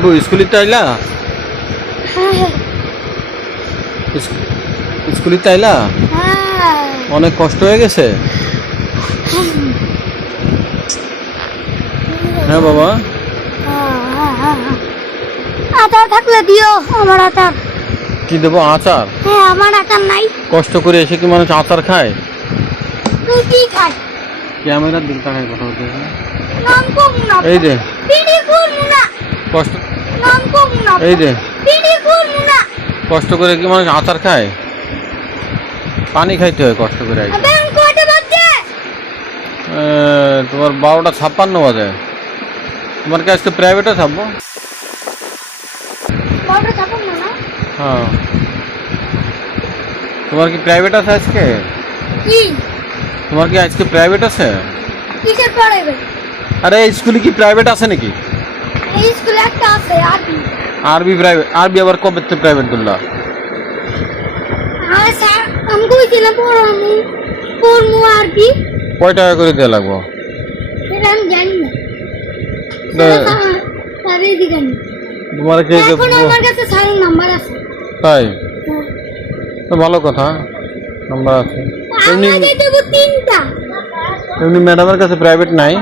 আব্বু স্কুলিতে আইলা? স্কুলিতে আইলা? অনেক কষ্ট হয়ে গেছে? হ্যাঁ বাবা। আচার থাকলে দিও, আমার আচার। কি দেবো? আচার? হ্যাঁ, আমার আচার নাই। কষ্ট করে এসে কি মানুষ আচার খায়? তুই কি খাস? ক্যামেরার দিকে তাকায় কথা বলতে। নাম কম না। এই যে পিড়ি কোন না। কষ্ট, নাম কম না। এই যে পিড়ি কোন না। কষ্ট করে কি মানুষ আচার খায়? পানি খাইতে হয় কষ্ট করে। আবেন কয়টা বাজে? তোমার 12:56 বাজে। তোমার কি আজকে প্রাইভেটে থাকবো? বড়টা চাপন না। হ্যাঁ। তোমার কি প্রাইভেট আছে আজকে? কি? তোমার কি আজকে প্রাইভেট আছে? কিসের পড়াবে? আরে স্কুলে কি প্রাইভেট আছে নাকি? এই স্কুলে একটা আছে আরবি। আরবি প্রাইভেট? আরবি আবার কবে থেকে প্রাইভেট করলা? আর স্যার আমি কইছিলাম পড়মু আরবি। কয় টাকা করে দেওয়া লাগবো? সেটা আমি জানি না। স্যার এই দিকে তোমার কি এখন আমার কাছে স্যারের নাম্বার আছে। তাই? তো ভালো কথা, নাম্বার আছে। আমি দেব 3টা। এমনি ম্যাডামের কাছে প্রাইভেট নাই?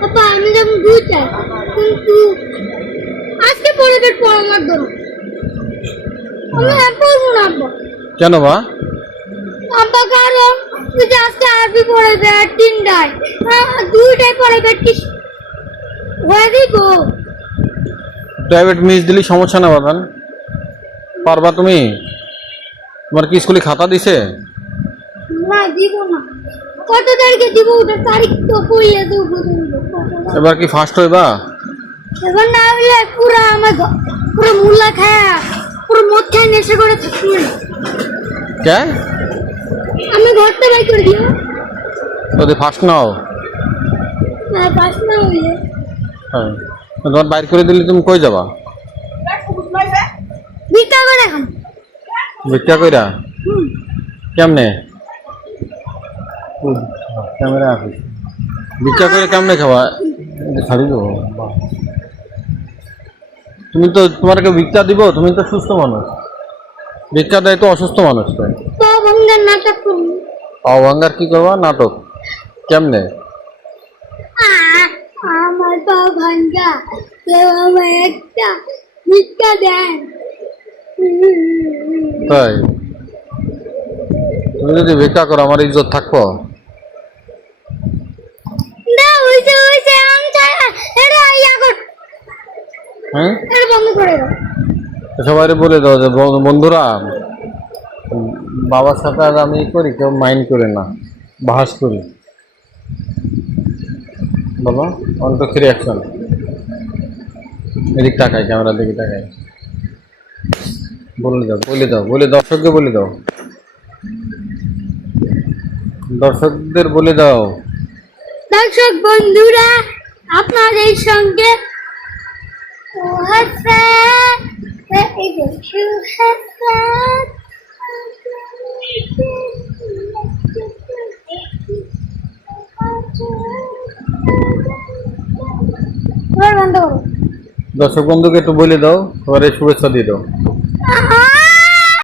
পাপা আমি দেব 2টা, কিন্তু আজকে প্রাইভেট পড়ানোর দরকার। আমি পড়বো না আব্বা। কেন বা? আব্বা কারণ তুই যে আজকে আরবি পড়াবে 3টায়, 2টায় পড়াবে কি হয়ে দিব? প্রাইভেট মিস দিলি সমস্যা না বাদান, পারবা তুমি? তোমার কি স্কুলে খাতা দিছে? না দিব না। কত তারিখে দিব ওটা তারিখ তো কইয়া দেবো। এবার কি ফার্স্ট হইবা? এবার না হইলে পুরা আমার পুরো মুলা খায়া পুরো মদ খায় নেশা করে থাকবো। কে? আমি ঘরটা বাই করে দিও। যদি ফার্স্ট নাও? না পাস না হইলে হ্যাঁ, তোমার বাইর করে দিলে তুমি কই যাবা? ভিক্ষা করে এখন। ভিক্ষা কইরা? কেমনে? ক্যামেরা আছে, ভিক্ষা করে কেমনে খাবা? ছাড়ি দেবো। তুমি তো, তোমাকে ভিক্ষা দিব? তুমি তো সুস্থ মানুষ, ভিক্ষা দেয় তো অসুস্থ মানুষ। তো ভঙ্গার নাটক করুন। অভাঙ্গার কি করবা নাটক? কেমনে? আমার পা ভাঙ্গা, কেউ আমার একটা ভিক্ষা দেন। তাই? তুমি যদি ভিক্ষা করো আমার ইজ্জত থাকবো? না হইছে হইছে আমি চাই এরা ইয়া কর। হ্যাঁ, এটা বন্ধ করে দাও। সবাই বলে দাও যে বন্ধুরা, বাবার সাথে আর আমি করি, কেউ মাইন্ড করে না, বাহাস করি। বাবা অন টু 3 অ্যাকশন। এদিক তাকাই, ক্যামেরার দিকে তাকাই। বলে দাও, বলে দাও, বলে দর্শককে বলে দাও, দর্শকদের বলে দাও। দর্শক বন্ধুরা, আপনাদের সঙ্গে বন্ধ করো। দর্শক বন্ধুকে একটু বলে দাও, সবাই শুভেচ্ছা দিয়ে দাও।